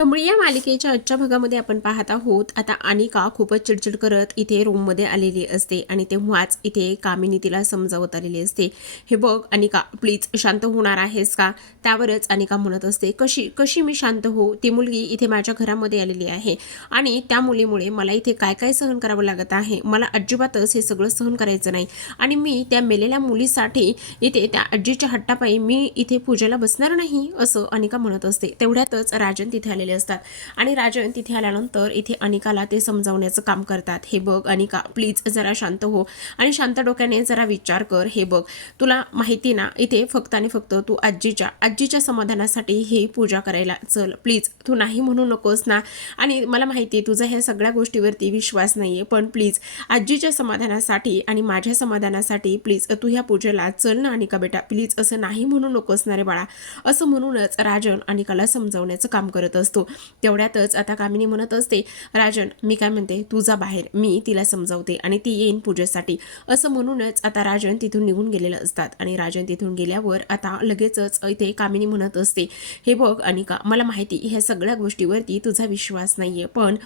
कमळी या मालिकेच्या आजच्या भागामध्ये आपण पाहत आहोत. आता अनिका खूपच चिडचिड करत इथे रूममध्ये आलेली असते आणि तेव्हाच इथे कामिनी तिला समजावत आलेली असते. हे बघ अनिका, प्लीज शांत होणार आहेस का? त्यावरच अनिका म्हणत असते, कशी कशी मी शांत हो? ती मुलगी इथे माझ्या घरामध्ये आलेली आहे आणि त्या मुलीमुळे मला इथे काय काय सहन करावं लागत आहे. मला अजिबातच हे सगळं सहन करायचं नाही आणि मी त्या मेलेल्या मुलीसाठी इथे त्या आजीच्या हट्टापायी मी इथे पूजेला बसणार नाही, असं अनिका म्हणत असते. तेवढ्यातच राजन तिथे आलेले असतात आणि राजन तिथे आल्यानंतर इथे अनिकाला ते समजावण्याचं काम करतात. हे बघ अनिका, प्लीज जरा शांत हो आणि शांत डोक्याने जरा विचार कर. हे बघ, तुला माहिती ना, इथे फक्त आणि फक्त तू आजीच्या समाधानासाठी ही पूजा करायला चल. प्लीज तू नाही म्हणू नकोस ना. आणि मला माहिती आहे तुझा ह्या सगळ्या गोष्टीवरती विश्वास नाहीये, पण प्लीज आजीच्या समाधानासाठी आणि माझ्या समाधानासाठी प्लीज तू ह्या पूजेला चल ना अनिका बेटा. प्लीज असं नाही म्हणू नकोस ना रे बाळा. असं म्हणूनच राजन अनिकाला समजावण्याचं काम करत असतो. तेवढ्यातच आता कामिनी म्हणत असते, राजन मी काय म्हणते, तू जा बाहेर, मी तिला समजावते आणि ती येईन पूजेसाठी. असं म्हणूनच आता राजन तिथून निघून गेलेलं असतात आणि राजन तिथून गेल्यावर आता लगेचच इथे कामिनी म्हणत असते, हे बघ अनिका, मला माहिती ह्या सगळ्या गोष्टीवरती तुझा विश्वास नाहीये, पण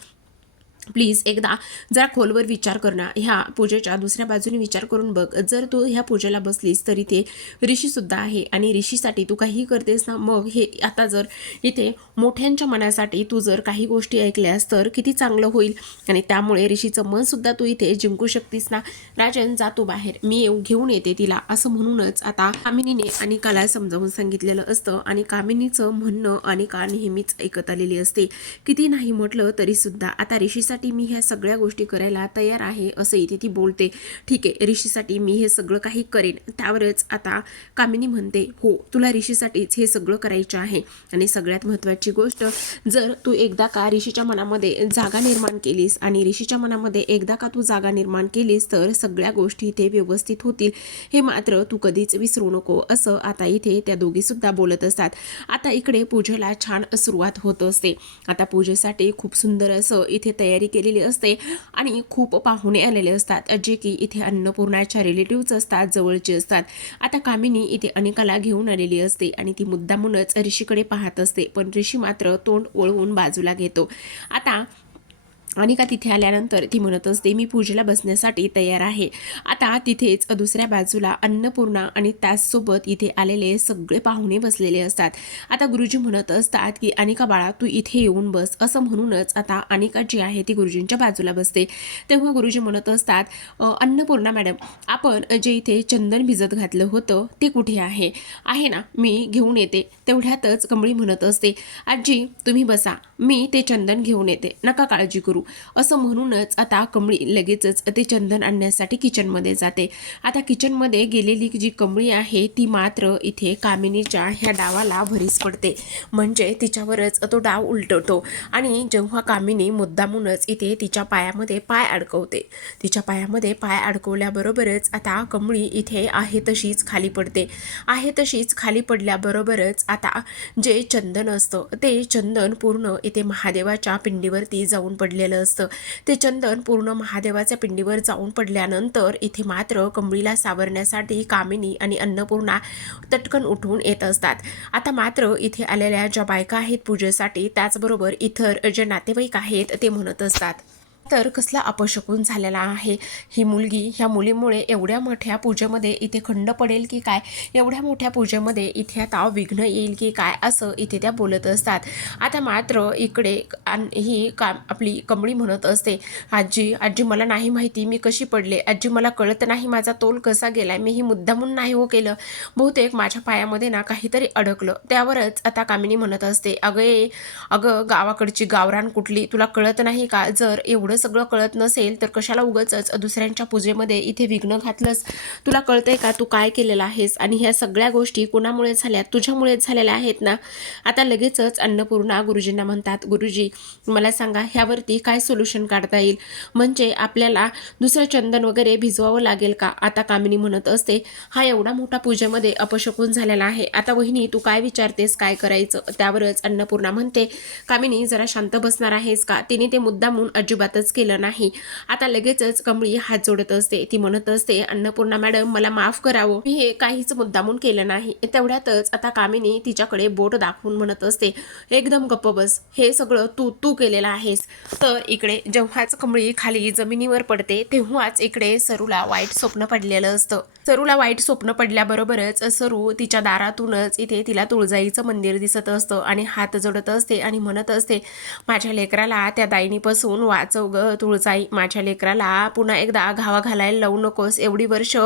प्लीज एकदा जरा खोलवर विचार कर ना. ह्या पूजेच्या दुसऱ्या बाजूने विचार करून बघ. जर तू ह्या पूजेला बसलीस तरी ते ऋषीसुद्धा आहे आणि ऋषीसाठी तू काही करतेस ना. मग हे आता जर इथे मोठ्यांच्या मनासाठी तू जर काही गोष्टी ऐकल्यास तर किती चांगलं होईल आणि त्यामुळे ऋषीचं मनसुद्धा तू इथे जिंकू शकतीस ना. राजन जा तू बाहेर, मी घेऊन येते तिला. असं म्हणूनच आता कामिनीने अनिकाला समजावून सांगितलेलं असतं आणि कामिनीचं म्हणणं अनिका नेहमीच ऐकत आलेली असते. किती नाही म्हटलं तरीसुद्धा आता ऋषीसाठी मी ह्या सगळ्या गोष्टी करायला तयार आहे असं इथे ती बोलते. ठीक आहे, ऋषीसाठी मी हे सगळं काही करेन. त्यावरच आता कामिनी म्हणते, हो तुला ऋषीसाठीच हे सगळं करायचं आहे आणि सगळ्यात महत्त्वाची गोष्ट, जर तू एकदा का ऋषीच्या मनामध्ये जागा निर्माण केलीस आणि ऋषीच्या मनामध्ये एकदा का तू जागा निर्माण केलीस तर सगळ्या गोष्टी इथे व्यवस्थित होतील, हे मात्र तू कधीच विसरू नको. असं आता इथे त्या दोघीसुद्धा बोलत असतात. आता इकडे पूजेला छान सुरुवात होत असते. आता पूजेसाठी खूप सुंदर असं इथे तयारी केलेली असते आणि खूप पाहुणे आलेले असतात जे की इथे अन्नपूर्णाच्या रिलेटिव्हज असतात, जवळचे असतात. आता कामिनी इथे अनिकाला घेऊन आलेली असते आणि ती मुद्दामूनच ऋषीकडे पाहत असते, पण ऋषी मात्र तोंड वळवून बाजूला घेतो. आता अनिका तिथे आल्यानंतर ती म्हणत असते, मी पूजेला बसण्यासाठी तयार आहे. आता तिथेच दुसऱ्या बाजूला अन्नपूर्णा आणि त्याचसोबत इथे आलेले सगळे पाहुणे बसलेले असतात. आता गुरुजी म्हणत असतात की अनिका बाळा तू इथे येऊन बस. असं म्हणूनच आता अनिका जी आहे ती गुरुजींच्या बाजूला बसते. तेव्हा गुरुजी म्हणत असतात, अन्नपूर्णा मॅडम, आपण जे इथे चंदन भिजत घातलं होतं ते कुठे आहे? आहे ना, मी घेऊन येते. तेवढ्यातच कमळी म्हणत असते, आजी तुम्ही बसा, मी ते चंदन घेऊन येते, नका काळजी करू. असं म्हणूनच आता कमळी लगेचच ते चंदन आणण्यासाठी किचनमध्ये जाते. आता किचनमध्ये गेलेली जी कमळी आहे ती मात्र इथे कामिनीच्या ह्या डावाला भरीस पडते, म्हणजे तिच्यावरच तो डाव उलटवतो आणि जेव्हा कामिनी मुद्दामूनच इथे तिच्या पायामध्ये पाय अडकवते, तिच्या पायामध्ये पाय अडकवल्याबरोबरच आता कमळी इथे आहे तशीच खाली पडते. आहे तशीच खाली पडल्याबरोबरच आता जे चंदन असतं ते चंदन पूर्ण इथे महादेवाच्या पिंडीवरती जाऊन पडलेलं असतं. ते चंदन पूर्ण महादेवाच्या पिंडीवर जाऊन पडल्यानंतर इथे मात्र कमळीला सावरण्यासाठी कामिनी आणि अन्नपूर्णा तटकन उठून येत असतात. आता मात्र इथे आलेल्या ज्या बायका आहेत पूजेसाठी, त्याचबरोबर इतर जे नातेवाईक आहेत ते म्हणत असतात, तर कसला अपशकुन झालेला आहे. ही मुलगी, ह्या मुलीमुळे एवढ्या मोठ्या पूजेमध्ये इथे खंड पडेल की काय, एवढ्या मोठ्या पूजेमध्ये इथे आता विघ्न येईल की काय, असं इथे त्या बोलत असतात. आता मात्र इकडे ही आपली कमळी म्हणत असते, आजी मला नाही माहिती मी कशी पडले. आजी मला कळत नाही माझा तोल कसा गेलाय. मी ही मुद्दामून नाही हो केलं, बहुतेक माझ्या पायामध्ये ना काहीतरी अडकलं. त्यावरच आता कामिनी म्हणत असते, अगं गावाकडची गावरान कुठली, तुला कळत नाही का? जर एवढं सगळं कळत नसेल तर कशाला उगाचच दुसऱ्यांच्या पूजेमध्ये इथे विघ्न घातलंस? तुला कळतंय का तू काय केलेलं आहेस? आणि ह्या सगळ्या गोष्टी कुणामुळे झाल्या? तुझ्यामुळेच झालेल्या आहेत ना. आता लगेचच अन्नपूर्णा गुरुजींना म्हणतात, गुरुजी मला सांगा ह्यावरती काय सोल्युशन काढता येईल, म्हणजे आपल्याला दुसरं चंदन वगैरे भिजवावं लागेल का? आता कामिनी म्हणत असते, हा एवढा मोठा पूजेमध्ये अपशकुन झालेला आहे, आता वहिनी तू काय विचारतेस काय करायचं? त्यावरच अन्नपूर्णा म्हणते, कामिनी जरा शांत बसणार आहेस का? तिने ते मुद्दामून अजिबातच काहीच केलं नाही. आता लगेचच कमळी हात जोडत असते. ती म्हणत असते, अन्नपूर्णा मॅडम मला माफ करावं, मी हे काहीच मुद्दामून केलं नाही. तेवढ्यातच आता कामिनी तिच्याकडे बोट दाखवून म्हणत असते, एकदम गप्प बस, हे सगळं तू तू केलेलं आहेस. तर इकडे जेव्हाच कमळी खाली जमिनीवर पडते तेव्हाच इकडे सरूला वाईट स्वप्न पडलेलं असतं. सरूला वाईट स्वप्न पडल्याबरोबरच सरू तिच्या दारातूनच इथे तिला तुळजाईचं मंदिर दिसत असतं आणि हात जोडत असते आणि म्हणत असते, माझ्या लेकराला त्या दायनीपासून वाचव ग तुळजाई, माझ्या लेकराला पुन्हा एकदा घावा घालायला लावू नकोस. एवढी वर्ष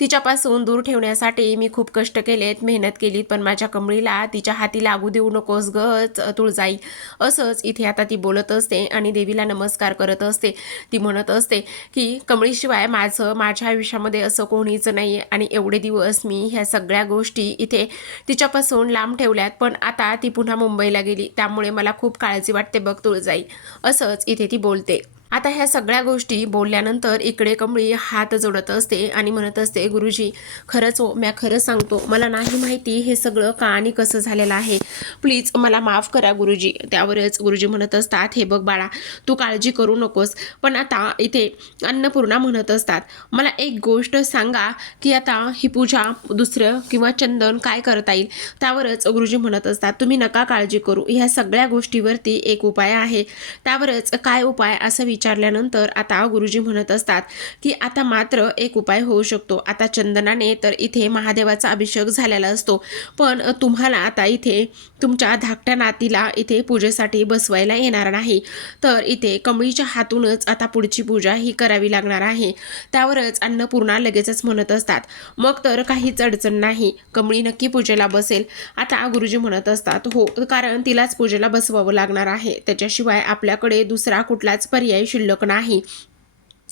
तिच्यापासून दूर ठेवण्यासाठी मी खूप कष्ट केलेत, मेहनत केली, पण माझ्या कमळीला तिच्या हाती लागू देऊ नकोस ग तुळजाई. असंच इथे आता ती बोलत असते आणि देवीला नमस्कार करत असते. ती म्हणत असते की कमळीशिवाय माझ्या आयुष्यामध्ये असं कोणीच नाही आणि एवढे दिवस मी ह्या सगळ्या गोष्टी इथे तिच्यापासून लांब ठेवल्यात, पण आता ती पुन्हा मुंबईला गेली त्यामुळे मला खूप काळजी वाटते बघ तुळजाई. असंच इथे ती बोलते. आता ह्या सगळ्या गोष्टी बोलल्यानंतर इकडे कमळी हात जोडत असते आणि म्हणत असते, गुरुजी खरंच हो, मी खरं सांगतो, मला नाही माहिती हे सगळं का आणि कसं झालेलं आहे, प्लीज मला माफ करा गुरुजी. त्यावरच गुरुजी म्हणत असतात, हे बघ बाळा, तू काळजी करू नकोस. पण आता इथे अन्नपूर्णा म्हणत असतात, मला एक गोष्ट सांगा की आता ही पूजा दुसरं किंवा चंदन काय करता येईल. त्यावरच गुरुजी म्हणत असतात, तुम्ही नका काळजी करू, ह्या सगळ्या गोष्टीवरती एक उपाय आहे. त्यावरच काय उपाय असं विचारल्यानंतर आता गुरुजी म्हणत असतात की आता मात्र एक उपाय होऊ शकतो. आता चंदनाने तर इथे महादेवाचा अभिषेक झालेला असतो, पण तुम्हाला आता इथे तुमच्या धाकट्या नातीला इथे पूजेसाठी बसवायला येणार नाही, तर इथे कमळीच्या हातूनच आता पुढची पूजा ही करावी लागणार आहे. त्यावरच अन्नपूर्णा लगेचच म्हणत असतात, मग तर काहीच अडचण नाही, कमळी नक्की पूजेला बसेल. आता गुरुजी म्हणत असतात, हो, कारण तिलाच पूजेला बसवावं लागणार आहे, त्याच्याशिवाय आपल्याकडे दुसरा कुठलाच पर्याय शिल्लक नाही.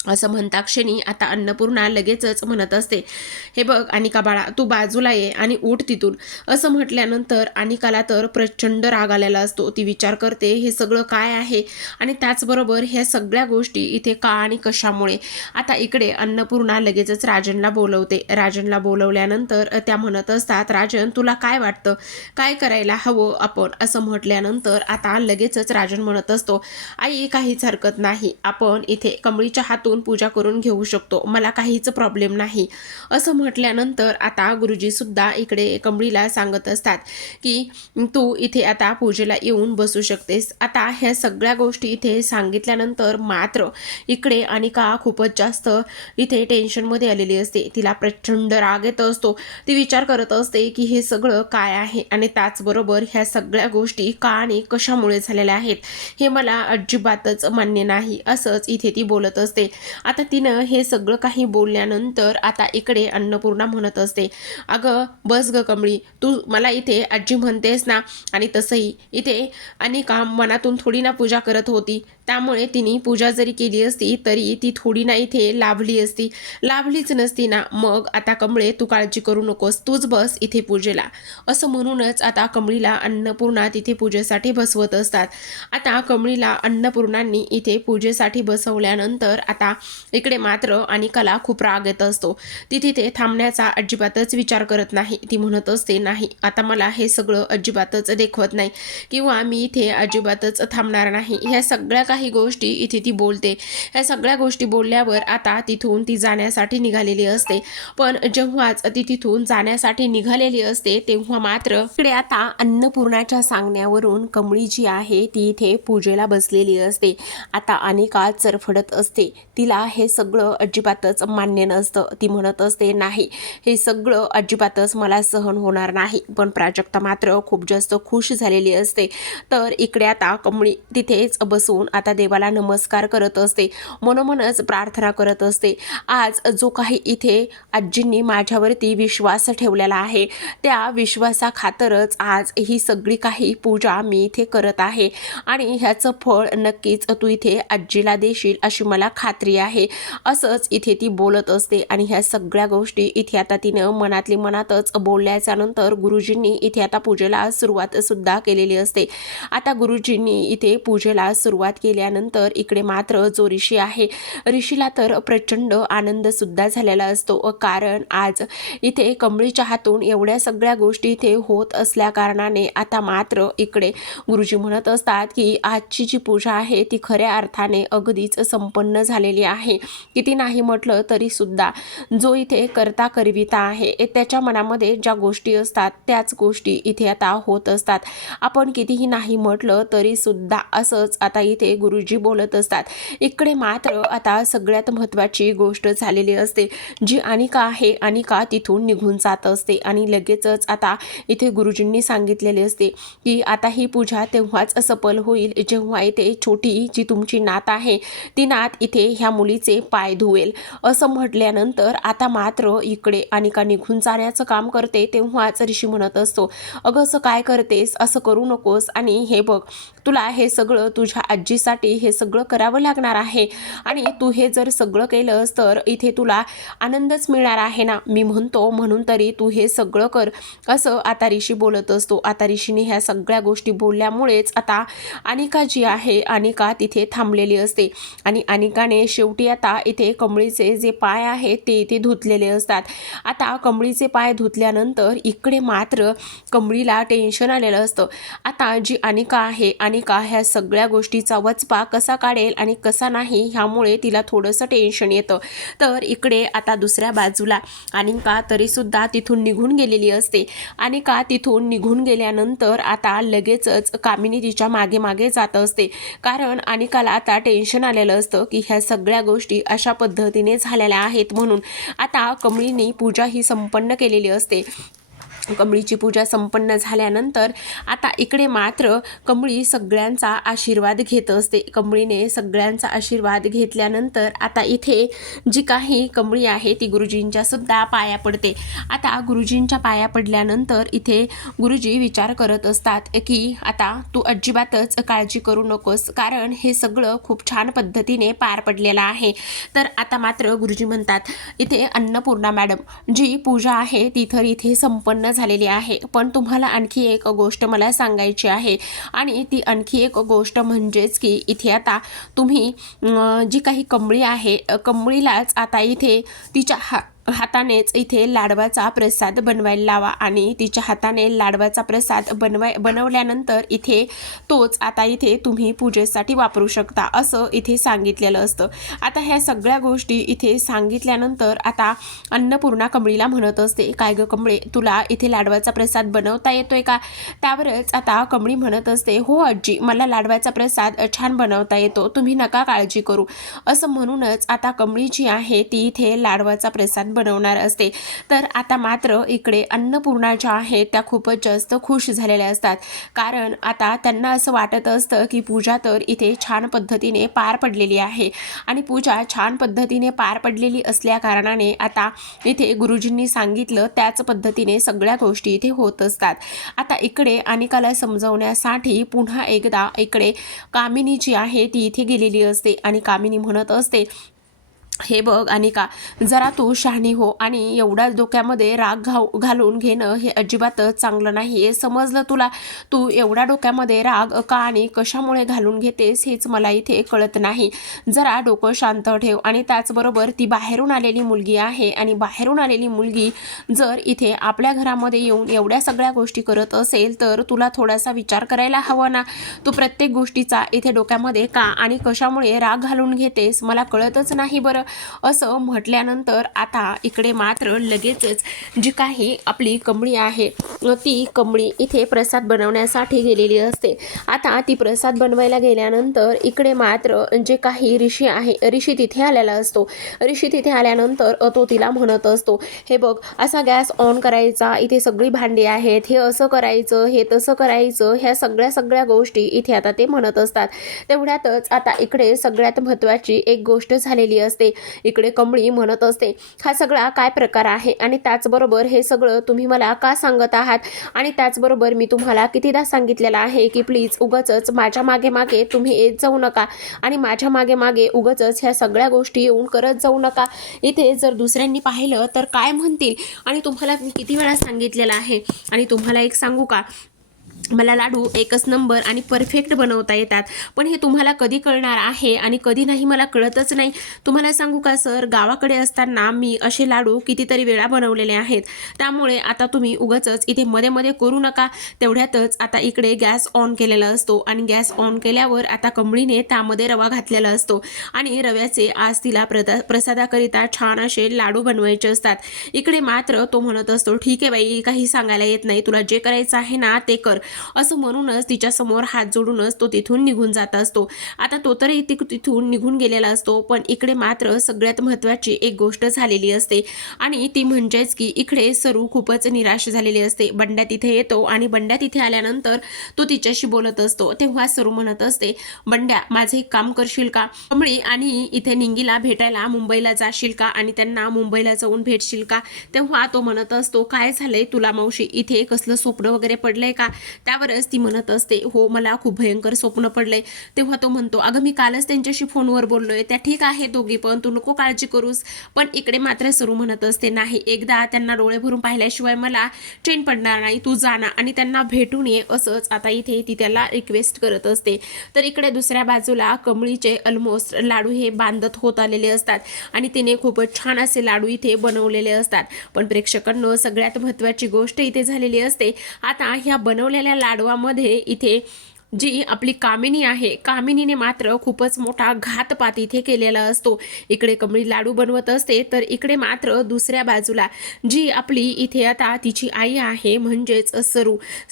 असं म्हणता क्षणी आता अन्नपूर्णा लगेचच म्हणत असते, हे बघ अनिका बाळा, तू बाजूला ये आणि उठ तिथून. असं म्हटल्यानंतर अनिकाला तर प्रचंड राग आलेला असतो. ती विचार करते हे सगळं काय आहे आणि त्याचबरोबर ह्या सगळ्या गोष्टी इथे का आणि कशामुळे. आता इकडे अन्नपूर्णा लगेचच राजनला बोलवते. राजनला बोलवल्यानंतर त्या म्हणत असतात, राजन तुला काय वाटतं, काय करायला हवं आपण. असं म्हटल्यानंतर आता लगेचच राजन म्हणत असतो, आई काहीच हरकत नाही, आपण इथे कमळीच्या हातून पूजा करून घेऊ शकतो, मला काहीच प्रॉब्लेम नाही. असं म्हटल्यानंतर आता गुरुजी सुद्धा इकडे कमळीला सांगत असतात की तू इथे आता पूजेला येऊन बसू शकतेस. आता ह्या सगळ्या गोष्टी इथे सांगितल्यानंतर मात्र इकडे अनिका खूपच जास्त इथे टेन्शनमध्ये आलेली असते. तिला प्रचंड राग येत असतो. ती विचार करत असते की हे सगळं काय आहे आणि त्याचबरोबर ह्या सगळ्या गोष्टी का आणि कशामुळे झालेल्या आहेत हे मला अजिबातच मान्य नाही. असंच इथे ती बोलत असते. आता तिनं हे सगळं काही बोलल्यानंतर आता इकडे अन्नपूर्णा म्हणत असते, अगं बस ग कमळी, तू मला इथे आजी म्हणतेस ना, आणि तसंही इथे अनिका मनातून थोडी ना पूजा करत होती, त्यामुळे तिने पूजा जरी केली असती तरी ती थोडी ना इथे लाभली असती, लाभलीच नसती ना. मग आता कमळे तू काळजी करू नकोस, तूच बस इथे पूजेला. असं म्हणूनच आता कमळीला अन्नपूर्णा तिथे पूजेसाठी बसवत असतात. आता कमळीला अन्नपूर्णांनी इथे पूजेसाठी बसवल्यानंतर आता इकडे मात्र अनिकाला खूप राग येत असतो. ती तिथे थांबण्याचा अजिबातच विचार करत नाही. ती म्हणत असते, नाही आता मला हे सगळं अजिबातच देखवत नाही किंवा मी इथे अजिबातच थांबणार नाही. ह्या सगळ्या काही गोष्टी इथे ती बोलते. ह्या सगळ्या गोष्टी बोलल्यावर आता तिथून ती जाण्यासाठी निघालेली असते. पण जेव्हाच ती तिथून जाण्यासाठी निघालेली असते तेव्हा मात्र इकडे आता अन्नपूर्णाच्या सांगण्यावरून कमळी जी आहे ती इथे पूजेला बसलेली असते. आता अनिका चरफडत असते. तिला हे सगळं अजिबातच मान्य नसतं. ती म्हणत असते, नाही हे सगळं अजिबातच मला सहन होणार नाही. पण प्राजक्ता मात्र खूप जास्त खुश झालेली असते. तर इकडे आता कमळी तिथेच बसून आता देवाला नमस्कार करत असते. मनोमनच प्रार्थना करत असते, आज जो काही इथे आजींनी माझ्यावरती विश्वास ठेवलेला आहे त्या विश्वासाखातरच आज ही सगळी काही पूजा मी इथे करत आहे आणि ह्याचं फळ नक्कीच तू इथे आजीला देशील अशी मला खात्री खात्री आहे, असंच इथे ती बोलत असते. आणि ह्या सगळ्या गोष्टी इथे आता तिनं मनातली मनातच बोलल्याच्या नंतर गुरुजींनी इथे आता पूजेला सुरुवात सुद्धा केलेली असते. आता गुरुजींनी इथे पूजेला सुरुवात केल्यानंतर इकडे मात्र जो ऋषी आहे, ऋषीला तर प्रचंड आनंद सुद्धा झालेला असतो. कारण आज इथे कमळीच्या हातून एवढ्या सगळ्या गोष्टी इथे होत असल्या कारणाने आता मात्र इकडे गुरुजी म्हणत असतात की आजची जी पूजा आहे ती खऱ्या अर्थाने अगदीच संपन्न झालेली आहे. किती नाही म्हटलं तरी सुद्धा जो इथे करता करविता आहे त्याच्या मनामध्ये ज्या गोष्टी असतात त्याच गोष्टी इथे आता होत असतात. आपण कितीही नाही म्हटलं तरी सुद्धा असंच आता इथे गुरुजी बोलत असतात. इकडे मात्र आता सगळ्यात महत्त्वाची गोष्ट झालेली असते, जी अनिका आहे, अनिका तिथून निघून जात असते. आणि लगेचच आता इथे गुरुजींनी सांगितलेले असते की आता ही पूजा तेव्हाच सफल होईल जेव्हा इथे छोटी जी तुमची नात आहे ती नात इथे ह्या मुलीचे पाय धुवेल. असं म्हटल्यानंतर आता मात्र इकडे अनिका निघून जाण्याचं काम करते. तेव्हाच ऋषी म्हणत असतो, अगं असं काय करतेस, असं करू नकोस. आणि हे बघ, तुला हे सगळं तुझ्या आजीसाठी हे सगळं करावं लागणार आहे. आणि तू हे जर सगळं केलंस तर इथे तुला आनंदच मिळणार आहे ना. मी म्हणतो म्हणून तरी तू हे सगळं कर, असं आता ऋषी बोलत असतो. आता ऋषीने ह्या सगळ्या गोष्टी बोलल्यामुळेच आता अनिका जी आहे, अनिका तिथे थांबलेली असते. आणि अनिकाने शेवटी आता इथे कमळीचे जे पाय आहेत ते इथे धुतलेले असतात. आता कमळीचे पाय धुतल्यानंतर इकडे मात्र कमळीला टेन्शन आलेलं असतं. आता जी अनिका आहे, अनिका ह्या सगळ्या गोष्टीचा वचपा कसा काढेल आणि कसा नाही ह्यामुळे तिला थोडंसं टेन्शन येतं. तर इकडे आता दुसऱ्या बाजूला अनिका तरीसुद्धा तिथून निघून गेलेली असते. अनिका तिथून निघून गेल्यानंतर आता लगेचच कामिनी तिच्या मागे मागे जात असते. कारण अनिकाला आता टेन्शन आलेलं असतं की ह्या सगळ्या गोष्टी अशा पद्धतीने झालेल्या आहेत म्हणून. आता कमळीने पूजा ही संपन्न केलेली असते. कमळीची पूजा संपन्न झाल्यानंतर आता इकडे मात्र कमळी सगळ्यांचा आशीर्वाद घेत असते. कमळीने सगळ्यांचा आशीर्वाद घेतल्यानंतर आता इथे जी काही कमळी आहे ती गुरुजींच्या सुद्धा पाया पडते. आता गुरुजींच्या पाया पडल्यानंतर इथे गुरुजी विचार करत असतात की आता तू अजिबातच काळजी करू नकोस, कारण हे सगळं खूप छान पद्धतीने पार पडलेलं आहे. तर आता मात्र गुरुजी म्हणतात, इथे अन्नपूर्णा मॅडम जी पूजा आहे ती तर इथे संपन्न झालेली आहे, पण तुम्हाला आणखी एक गोष्ट मला सांगायची आहे. आणि ती आणखी एक गोष्ट म्हणजेच की इथे आता तुम्ही जी काही कमळी आहे, कमळीलाच आता इथे तिच्या हातानेच इथे लाडवाचा प्रसाद बनवायला लावा. आणि तिच्या हाताने लाडवाचा प्रसाद बनवल्यानंतर इथे तोच आता इथे तुम्ही पूजेसाठी वापरू शकता, असं इथे सांगितलेलं असतं. आता ह्या सगळ्या गोष्टी इथे सांगितल्यानंतर आता अन्नपूर्णा कमळीला म्हणत असते, काय ग कमळे, तुला इथे लाडवाचा प्रसाद बनवता येतोय का? त्यावरच आता कमळी म्हणत असते, हो आजी, मला लाडवाचा प्रसाद छान बनवता येतो, तुम्ही नका काळजी करू. असं म्हणूनच आता कमळी जी आहे ती इथे लाडवाचा प्रसाद बनवणार असते. तर आता मात्र इकडे अन्नपूर्णा ज्या आहेत त्या खूपच जास्त खुश झालेल्या असतात. कारण आता त्यांना असं वाटत असतं की पूजा तर इथे छान पद्धतीने पार पडलेली आहे. आणि पूजा छान पद्धतीने पार पडलेली असल्या कारणाने आता इथे गुरुजींनी सांगितलं त्याच पद्धतीने सगळ्या गोष्टी इथे होत असतात. आता इकडे अनिकाला समजवण्यासाठी पुन्हा एकदा इकडे कामिनी जी आहे ती इथे गेलेली असते. आणि कामिनी म्हणत असते, हे बघ अनिका, जरा तू शहाणी हो आणि एवढा डोक्यामध्ये राग घालून घेणं हे अजिबातच चांगलं नाही आहे. समजलं तुला? तू एवढा डोक्यामध्ये राग का आणि कशामुळे घालून घेतेस हेच मला इथे कळत नाही. जरा डोकं शांत ठेव. आणि त्याचबरोबर ती बाहेरून आलेली मुलगी आहे आणि बाहेरून आलेली मुलगी जर इथे आपल्या घरामध्ये येऊन एवढ्या सगळ्या गोष्टी करत असेल तर तुला थोडासा विचार करायला हवा ना. तू प्रत्येक गोष्टीचा इथे डोक्यामध्ये का आणि कशामुळे राग घालून घेतेस मला कळतच नाही बरं. असं म्हटल्यानंतर आता इकडे मात्र लगेचच जी काही आपली कमळी आहे ती कमळी इथे प्रसाद बनवण्यासाठी गेलेली असते. आता ती प्रसाद बनवायला गेल्यानंतर इकडे मात्र जे काही ऋषी आहे, ऋषी तिथे आलेला असतो. ऋषी तिथे आल्यानंतर तो तिला म्हणत असतो, हे बघ, असा गॅस ऑन करायचा, इथे सगळी भांडी आहेत, हे असं करायचं, हे तसं करायचं, ह्या सगळ्या गोष्टी इथे आता ते म्हणत असतात. तेवढ्यातच आता इकडे सगळ्यात महत्त्वाची एक गोष्ट झालेली असते. इकडे कमळी म्हणत असते, हा सगळा काय प्रकार आहे आणि त्याचबरोबर हे सगळं तुम्ही मला का सांगत आहात? आणि त्याचबरोबर मी तुम्हाला कितीदा सांगितलेलं आहे की प्लीज उगाचच माझ्या मागे मागे तुम्ही येत जाऊ नका आणि माझ्या मागे मागे उगाचच ह्या सगळ्या गोष्टी येऊन करत जाऊ नका. इथे जर दुसऱ्यांनी पाहिलं तर काय म्हणतील? आणि तुम्हाला मी किती वेळा सांगितलेलं आहे. आणि तुम्हाला एक सांगू का, मला लाडू एकच नंबर आणि परफेक्ट बनवता येतात, पण हे तुम्हाला कधी कळणार आहे आणि कधी नाही मला कळतच नाही. तुम्हाला सांगू का सर, गावाकडे असताना मी असे लाडू कितीतरी वेळा बनवलेले आहेत. त्यामुळे आता तुम्ही उगाचच इथे मध्ये मध्ये करू नका. तेवढ्यातच आता इकडे गॅस ऑन केलेला असतो आणि गॅस ऑन केल्यावर आता कमळीने त्यामध्ये रवा घातलेला असतो आणि रव्याचे आज तिला प्रसादाकरिता छान असे लाडू बनवायचे असतात. इकडे मात्र तो म्हणत असतो, ठीक आहे बाई, काही सांगायला येत नाही, तुला जे करायचं आहे ना ते कर, असं म्हणूनच तिच्यासमोर हात जोडूनच तो तिथून निघून जात असतो. आता तो तरी तिथून निघून गेलेला असतो, पण इकडे मात्र सगळ्यात महत्त्वाची एक गोष्ट झालेली असते आणि ती म्हणजेच की इकडे सरू खूपच निराश झालेली असते. बंड्या तिथे येतो आणि बंड्या तिथे आल्यानंतर तो तिच्याशी बोलत असतो. तेव्हा सरू म्हणत असते, बंड्या, माझे एक काम करशील का? कमळी आणि इथे निंगीला भेटायला मुंबईला जाशील का आणि त्यांना मुंबईला जाऊन भेटशील का? तेव्हा तो म्हणत असतो, काय झालंय तुला मावशी, इथे कसलं स्वप्न वगैरे पडलंय का? त्यावरच ती म्हणत असते, हो मला खूप भयंकर स्वप्न पडलंय. तेव्हा तो म्हणतो, अगं मी कालच त्यांच्याशी फोनवर बोललोय, त्या ठीक आहे दोघी, पण तू नको काळजी करूस. पण इकडे मात्र सरू म्हणत असते, नाही, एकदा त्यांना डोळे भरून पाहिल्याशिवाय मला चैन पडणार नाही, तू जाना आणि त्यांना भेटून ये, असंच आता इथे ती त्याला रिक्वेस्ट करत असते. तर इकडे दुसऱ्या बाजूला कमळीचे ऑलमोस्ट लाडू हे बांधत होत आलेले असतात आणि तिने खूपच छान असे लाडू इथे बनवलेले असतात. पण प्रेक्षकांनो, सगळ्यात महत्त्वाची गोष्ट इथे झालेली असते. आता ह्या बनवलेल्या लाडवामध्ये इथे जी आपली कामिनी आहे, कामिनीने मात्र खूपच मोठा घातपात इथे केलेला असतो. इकडे कमळी लाडू बनवत असते, तर इकडे मात्र दुसऱ्या बाजूला जी आपली इथे आता तिची आई आहे म्हणजेच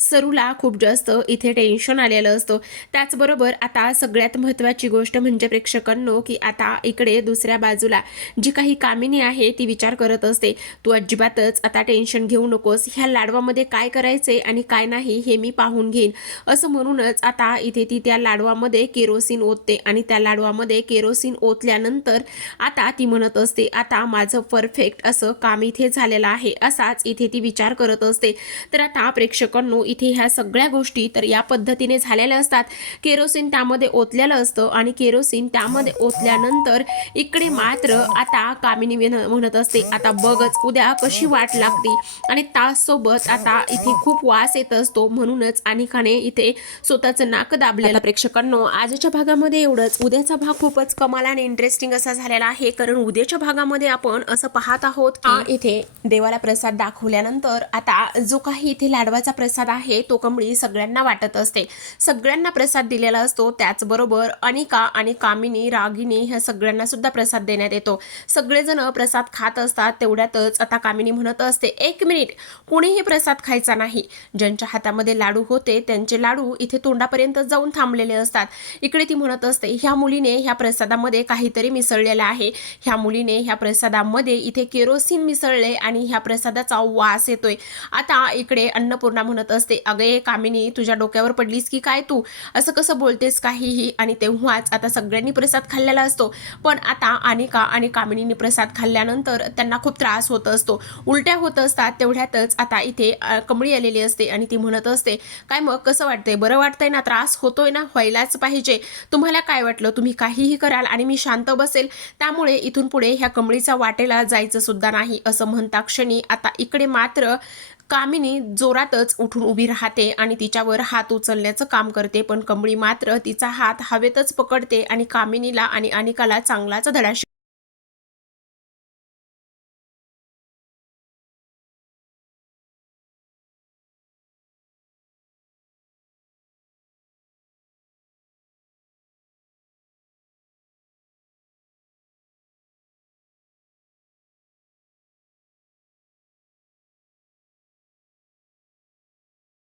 सरूला खूप जास्त इथे टेन्शन आलेलं असतं. त्याचबरोबर आता सगळ्यात महत्त्वाची गोष्ट म्हणजे प्रेक्षकांनो, की आता इकडे दुसऱ्या बाजूला जी काही कामिनी आहे ती विचार करत असते, तू अजिबातच आता टेन्शन घेऊ नकोस, ह्या लाडवामध्ये काय करायचे आणि काय नाही हे मी पाहून घेईन, असं म्हणूनच आता इथे ती त्या लाडवामध्ये केरोसिन ओतते आणि त्या लाडवामध्ये केरोसिन ओतल्यानंतर आता ती म्हणत असते, आता माझं परफेक्ट असं काम इथे झालेलं आहे, असाच इथे ती विचार करत असते. तर आता प्रेक्षकांनो, इथे ह्या सगळ्या गोष्टी तर या पद्धतीने झालेल्या असतात. केरोसिन त्यामध्ये ओतलेलं असतं आणि केरोसिन त्यामध्ये ओतल्यानंतर इकडे मात्र आता कामिनी म्हणत असते, आता बघच उद्या कशी वाट लागते आणि त्यासोबत आता इथे खूप वास येत असतो, म्हणूनच अनिकाने इथे स्वतःचं नाक दाबलेलं. प्रेक्षकांनो, आजच्या भागामध्ये एवढंच. उद्याचा भाग खूपच कमाल आणि इंटरेस्टिंग असा झालेला आहे, कारण उद्याच्या भागामध्ये आपण असं पाहत आहोत की इथे देवाला प्रसाद दाखवल्यानंतर आता जो काही इथे लाडवाचा प्रसाद आहे तो कमळी सगळ्यांना वाटत असते, सगळ्यांना प्रसाद दिलेला असतो. त्याचबरोबर अनिका आणि कामिनी, रागिनी ह्या सगळ्यांना सुद्धा प्रसाद देण्यात येतो. सगळेजण प्रसाद खात असतात. तेवढ्यातच आता कामिनी म्हणत असते, एक मिनिट, कोणीही प्रसाद खायचा नाही. ज्यांच्या हातामध्ये लाडू होते त्यांचे लाडू इथे तोंडापर्यंत जाऊन थांबलेले असतात. इकडे ती म्हणत असते, ह्या मुलीने ह्या प्रसादामध्ये काहीतरी मिसळलेलं आहे, ह्या मुलीने ह्या प्रसादामध्ये इथे केरोसिन मिसळले आणि ह्या प्रसादाचा वास येतोय. आता इकडे अन्नपूर्णा म्हणत असते, अगे कामिनी, तुझ्या डोक्यावर पडलीस की काय तू, असं कसं बोलतेस काहीही. आणि तेव्हाच आता सगळ्यांनी प्रसाद खाल्लेला असतो, पण आता अनिका आणि कामिनीने प्रसाद खाल्ल्यानंतर त्यांना खूप त्रास होत असतो, उलट्या होत असतात. तेवढ्यातच आता इथे कमळी आलेली असते आणि ती म्हणत असते, काय मग कसं वाटतंय, बरं वाटतंय ना, त्रास होतोय ना, व्हायलाच पाहिजे, तुम्हाला काय वाटलं, तुम्ही काहीही कराल आणि मी शांत बसेल, त्यामुळे इथून पुढे ह्या कमळीचा वाटेला जायचं सुद्धा नाही, असं म्हणता क्षणी आता इकडे मात्र कामिनी जोरातच उठून उभी राहते आणि तिच्यावर हात उचलण्याचं काम करते. पण कमळी मात्र तिचा हात हवेतच पकडते आणि कामिनीला आणि अनिकाला चांगलाच धडा